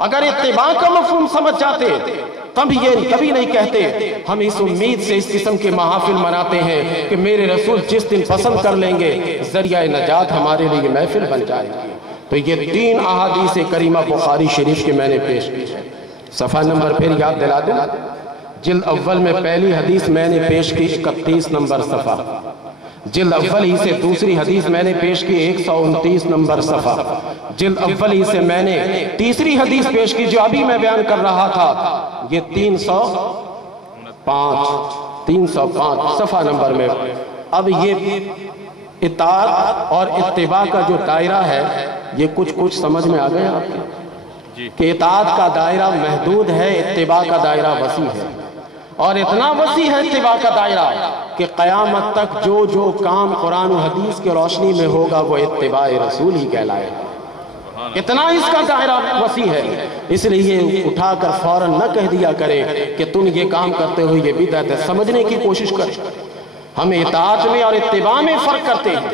اگر اتباع کا مفہوم سمجھ جاتے تب یہ کبھی نہیں کہتے ہم اس امید سے اس قسم کے محافل مناتے ہیں کہ میرے رسول جس دن پسند کر لیں گے ذریعہ نجات ہمارے لیے محفل بن جائے گی۔ تو یہ 3 احادیث کریمہ بخاری شریف کے میں نے پیش کی ہے۔ صفحہ نمبر پھر یاد دلا دوں، جلد اول میں پہلی حدیث میں نے پیش کی 31 نمبر صفحہ، جلد اول ہی سے دوسری حدیث میں نے پیش کی 129 نمبر صفحہ، جلد اول ہی سے میں نے تیسری حدیث پیش کی جو ابھی میں بیان کر رہا تھا، یہ 305 صفحہ نمبر میں۔ اب یہ اطاعت اور اتباع کا جو دائرہ ہے یہ کچھ سمجھ میں آ گیا آپ کے کہ اطاعت کا دائرہ محدود ہے، اتباع کا دائرہ وسیع ہے، اور اتنا وسیع ہے اتباع کا دائرہ کہ قیامت تک جو کام قرآن و حدیث کی روشنی میں ہوگا وہ اتباع رسول ہی کہلائے گا۔ اتنا اس کا دائرہ وسیع ہے، اس لیے اٹھا کر فوراً نہ کہہ دیا کرے کہ تم یہ کام کرتے ہو یہ بدعت ہے، سمجھنے کی کوشش کریں۔ ہم اطاعت میں اور اتباع میں فرق کرتے ہیں،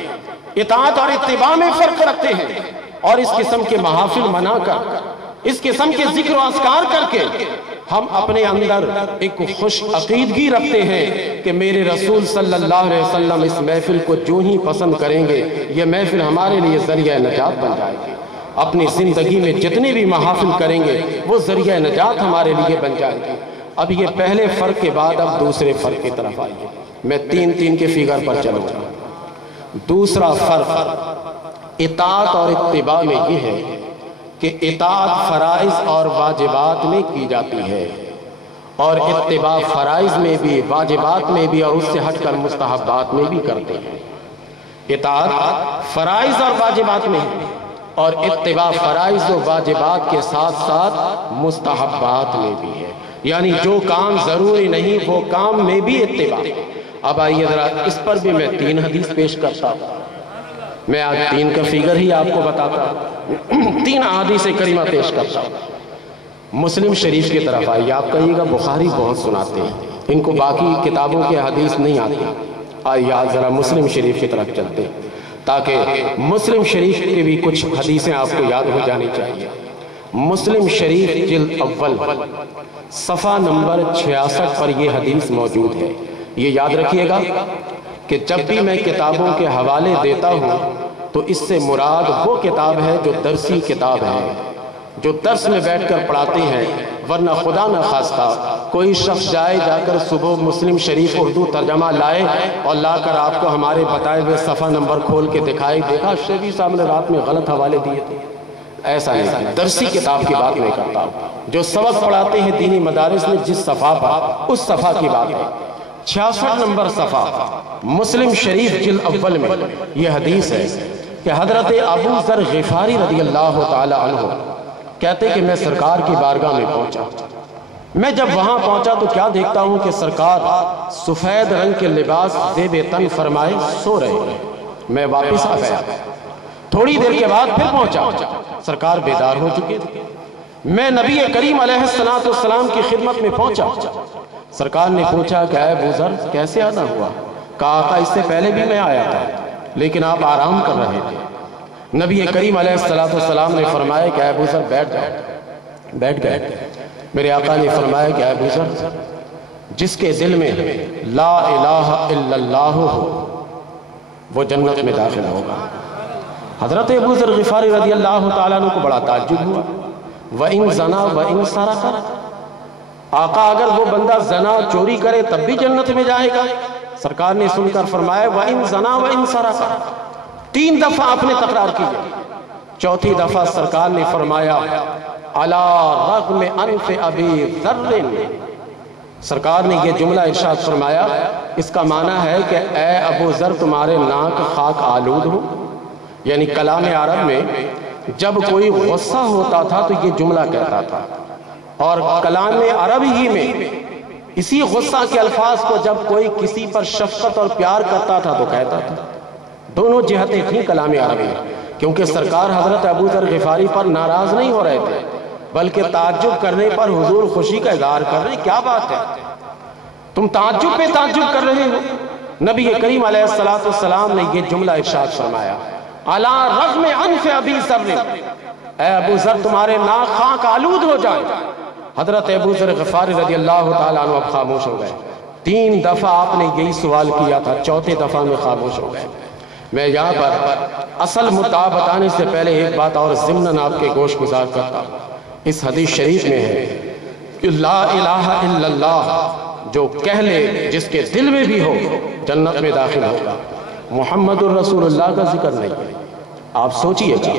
اطاعت اور اتباع میں فرق رکھتے ہیں، اور اس قسم کے محافل منا کر، اس قسم کے ذکر و اذکار کر کے ہم اپنے اندر ایک خوش عقیدگی رکھتے ہیں کہ میرے رسول صلی اللہ علیہ وسلم اس محفل کو جو ہی پسند کریں گے یہ محفل ہمارے لیے ذریعہ نجات بن جائے گی۔ اپنی زندگی میں جتنے بھی محافل کریں گے وہ ذریعہ نجات ہمارے لیے بن جائے گی۔ اب یہ پہلے فرق کے بعد اب دوسرے فرق کی طرف آئیے، میں 3 کے فگر پر چلوں گا۔ دوسرا فرق اطاعت اور اتباع میں یہ ہے کہ اطاعت فرائض اور واجبات میں کی جاتی ہے، اور اتباع فرائض میں بھی، واجبات میں بھی، اور اس سے ہٹ کر مستحبات میں بھی کرتے ہیں۔ اطاعت فرائض اور واجبات میں ہے، اور اتباع فرائض و واجبات کے ساتھ ساتھ مستحبات میں بھی ہے، یعنی جو کام ضروری نہیں وہ کام میں بھی اتباع۔ اب آئیے ذرا اس پر بھی میں 3 حدیث پیش کرتا ہوں، میں آج 3 کا فگر ہی آپ کو بتاتا ہوں، 3 احادیث کریمہ پیش کرتا ہوں۔ مسلم شریف کی طرف آئیے، آپ کہیے گا بخاری بہت سناتے ہیں، ان کو باقی کتابوں کے حدیث نہیں آتی۔ آئیے آج ذرا مسلم شریف کی طرف چلتے ہیں تاکہ مسلم شریف کی بھی کچھ حدیثیں آپ کو یاد ہو جانی چاہیے۔ مسلم شریف جلد اول صفحہ نمبر 66 پر یہ حدیث موجود ہے۔ یہ یاد رکھیے گا کہ جب بھی میں کتابوں کے حوالے دیتا ہوں تو اس سے مراد وہ کتاب ہے جو درسی کتاب ہے، جو درس میں بیٹھ کر پڑھاتے ہیں، ورنہ خدا نہ خواستہ کوئی شخص جا کر صبح مسلم شریف اردو ترجمہ لائے اور لا کر آپ کو ہمارے بتائے ہوئے صفحہ نمبر کھول کے دکھائے، دیکھا شیخی صاحب نے رات میں غلط حوالے دیے تھے، ایسا نہیں۔ درسی کتاب کی بات نہیں کرتا ہوں، جو سبق پڑھاتے ہیں دینی مدارس میں جس صفحہ پر، اس صفحہ کی بات ہے۔ 66 نمبر صفحہ مسلم شریف جلد اول میں یہ حدیث ہے کہ حضرت ابو ذر غفاری رضی اللہ تعالی عنہ کہتے کہ میں سرکار کی بارگاہ میں پہنچا۔ میں جب وہاں پہنچا تو کیا دیکھتا ہوں کہ سرکار سفید رنگ کے لباس زیب تن فرمائے سو رہے ہیں۔ میں واپس آ گیا، تھوڑی دیر کے بعد پھر پہنچا، سرکار بیدار ہو چکے تھے۔ میں نبی کریم علیہ السلام کی خدمت میں پہنچا، سرکار نے پوچھا کہ اے ابو ذر کیسے آنا ہوا؟ کہا آقا اس سے پہلے بھی میں آیا تھا لیکن آپ آرام کر رہے تھے۔ نبی کریم علیہ السلام نے فرمایا کہ اے ابو ذر بیٹھ جاؤ۔ بیٹھ گئے۔ میرے آقا نے فرمایا کہ اے ابو ذر جس کے دل میں لا الہ الا اللہ ہو وہ جنت میں داخل ہوگا۔ حضرت ابو ذر غفاری رضی اللہ تعالیٰ عنہ کو بڑا تعجب ہوا۔ وَإِن زَنَا وَإِن سَرَقَ، آقا اگر وہ بندہ زنا چوری کرے تب بھی جنت میں جائے گا؟ سرکار نے سن کر فرمایا وَإِن زَنَا وَإِن سَرَقَ، 3 دفعہ آپ نے تکرار کی۔ چوتھی دفعہ سرکار نے فرمایا عَلَىٰ رَغْمِ أَنْفِ أَبِي ذَرٍ، سرکار نے یہ جملہ ارشاد فرمایا، اس کا معنی ہے کہ اے ابو ذر تمہارے ناک خاک آلود ہو۔ یعنی کلام عرب میں جب کوئی غصہ ہوتا تھا تو یہ جملہ کہتا تھا، اور کلام عرب ہی میں اسی غصہ کے الفاظ کو جب کوئی کسی پر شفقت اور پیار کرتا تھا تو کہتا تھا۔ دونوں جہتیں تھیں کلام عربی، کیونکہ سرکار حضرت ابو ذر غفاری پر ناراض نہیں ہو رہے تھے بلکہ تعجب کرنے پر حضور خوشی کا اظہار کر رہے ہیں۔ کیا بات ہے، تم تعجب پہ تعجب کر رہے ہو؟ نبی کریم علیہ السلام نے یہ جملہ ارشاد فرمایا علی رغم انف ابی ذر، اے ابو ذر تمہارے ناک خاک آلود ہو جائیں۔ حضرت ابو ذر غفاری رضی اللہ تعالیٰ عنہ اب خاموش ہو گئے۔ 3 دفعہ آپ نے یہی سوال کیا تھا، 4تھے دفعہ میں خاموش ہو گئے۔ میں یہاں پر اصل مدعا بتانے سے پہلے ایک بات اور ضمناً آپ کے گوش گزار کرتا ہوں۔ اس حدیث شریف میں ہے کہ لا الہ الا اللہ جو کہہ لے، جس کے دل میں بھی ہو، جنت میں داخل ہوگا۔ محمد الرسول اللہ کا ذکر نہیں ہے۔ آپ سوچئے گا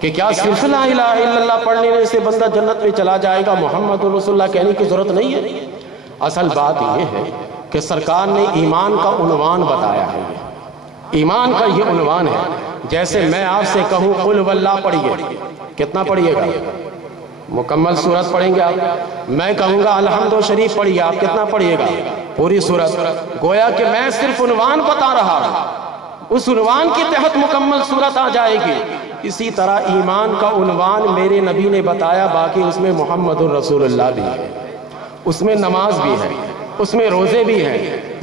کہ کیا صرف لا الہ الا اللہ پڑھنے سے بندہ جنت میں چلا جائے گا، محمد الرسول اللہ کہنے کی ضرورت نہیں ہے؟ اصل بات یہ ہے کہ سرکار نے ایمان کا عنوان بتایا ہے۔ ایمان کا یہ عنوان ہے، جیسے میں آپ سے کہوں قل واللہ پڑھیے، کتنا پڑھیے گا؟ مکمل سورت پڑھیں گے آپ؟ میں کہوں گا الحمد شریف پڑھیے، آپ کتنا پڑھیے گا؟ پوری سورت۔ گویا کہ میں صرف عنوان بتا رہا ہوں، اس عنوان کے تحت مکمل سورت آ جائے گی۔ اسی طرح ایمان کا عنوان میرے نبی نے بتایا، باقی اس میں محمد الرسول اللہ بھی ہے، اس میں نماز بھی ہے، اس میں روزے بھی ہیں،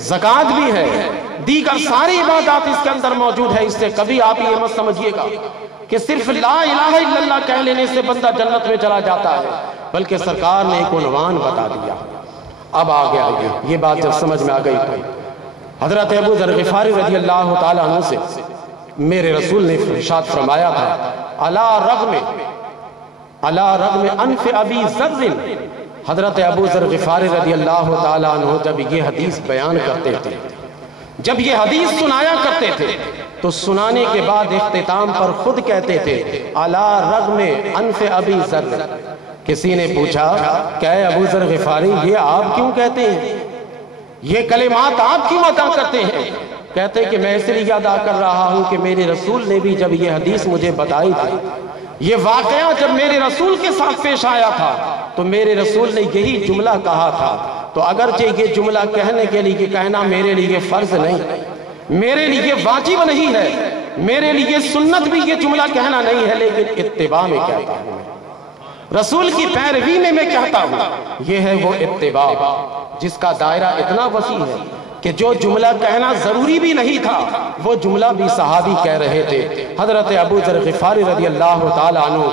زکوٰۃ بھی ہے، دیگر ساری عبادات اس کے اندر موجود ہے۔ اس سے کبھی آپ یہ مت سمجھیے گا کہ صرف لا الہ الا اللہ کہہ لینے سے بندہ جنت میں چلا جاتا ہے، بلکہ سرکار نے ایک عنوان بتا دیا۔ اب آگے آئیے، یہ بات جب سمجھ میں آ گئی تو حضرت ابو ذر غفاری رضی اللہ تعالیٰ عنہ سے میرے رسول نے ارشاد فرمایا تھا، علی رغم انف ابی ذر، حضرت ابو ذر غفاری رضی اللہ تعالیٰ عنہ جب یہ حدیث بیان کرتے تھے، جب یہ حدیث سنایا کرتے تھے، تو سنانے کے بعد اختتام پر خود کہتے تھے علی رغم انف ابی ذر۔ کسی نے پوچھا کہ اے ابو ذر غفاری یہ آپ کیوں کہتے ہیں، یہ کلمات آپ کیوں ادا کرتے ہیں؟ کہتے کہ میں اس لیے ادا کر رہا ہوں کہ میرے رسول نے بھی جب یہ حدیث مجھے بتائی تھی، یہ واقعہ جب میرے رسول کے ساتھ پیش آیا تھا تو میرے رسول نے یہی جملہ کہا تھا۔ تو اگرچہ یہ جملہ کہنے کے لیے کہنا میرے لیے فرض نہیں، میرے لیے واجب نہیں ہے، میرے لیے سنت بھی یہ جملہ کہنا نہیں ہے، لیکن اتباع میں کہتا ہوں، رسول کی پیروی میں کہتا ہوں۔ یہ ہے وہ اتباع جس کا دائرہ اتنا وسیع ہے کہ جو جملہ کہنا ضروری بھی نہیں تھا وہ جملہ بھی صحابی کہہ رہے تھے۔ حضرت ابو ذر غفاری رضی اللہ تعالیٰ عنہ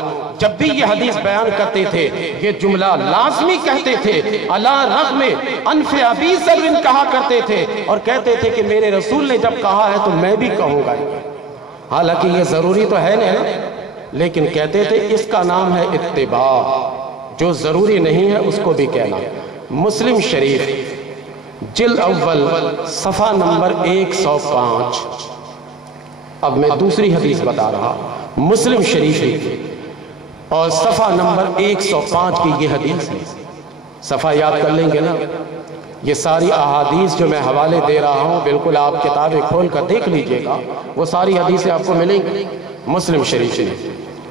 جب بھی یہ حدیث بیان کرتے تھے یہ جملہ لازمی کہتے تھے، علی رغم انف ابی ذر کہا کرتے تھے، اور کہتے تھے کہ میرے رسول نے جب کہا ہے تو میں بھی کہوں گا۔ حالانکہ یہ ضروری تو ہے نہیں، لیکن کہتے تھے اس کا نام ہے اتباع، جو ضروری نہیں ہے اس کو بھی کہنا۔ مسلم شریف جلد اول صفحہ نمبر 105۔ اب میں دوسری حدیث بتا رہا، مسلم شریف اور صفحہ نمبر 105 کی یہ حدیث ہے۔ صفحہ یاد کر لیں گے نا؟ یہ ساری احادیث جو میں حوالے دے رہا ہوں بالکل آپ کتابیں کھول کر دیکھ لیجئے گا، وہ ساری حدیثیں آپ کو ملیں گی۔ مسلم شریف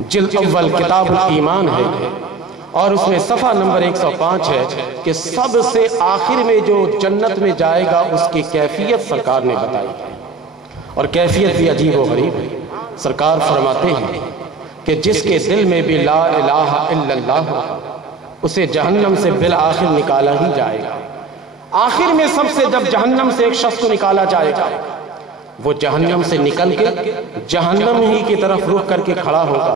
جلد اول کتاب الایمان ہے، اور اس میں صفحہ نمبر 105 ہے کہ سب سے آخر میں جو جنت میں جائے گا اس کی کیفیت سرکار نے بتائی ہے، اور کیفیت بھی عجیب و غریب ہے۔ سرکار فرماتے ہیں کہ جس کے دل میں بھی لا الہ الا اللہ ہو اسے جہنم سے بالآخر نکالا ہی جائے گا۔ آخر میں سب سے جب جہنم سے ایک شخص کو نکالا جائے گا، وہ جہنم سے نکل کے جہنم ہی کی طرف رخ کر کے کھڑا ہوگا۔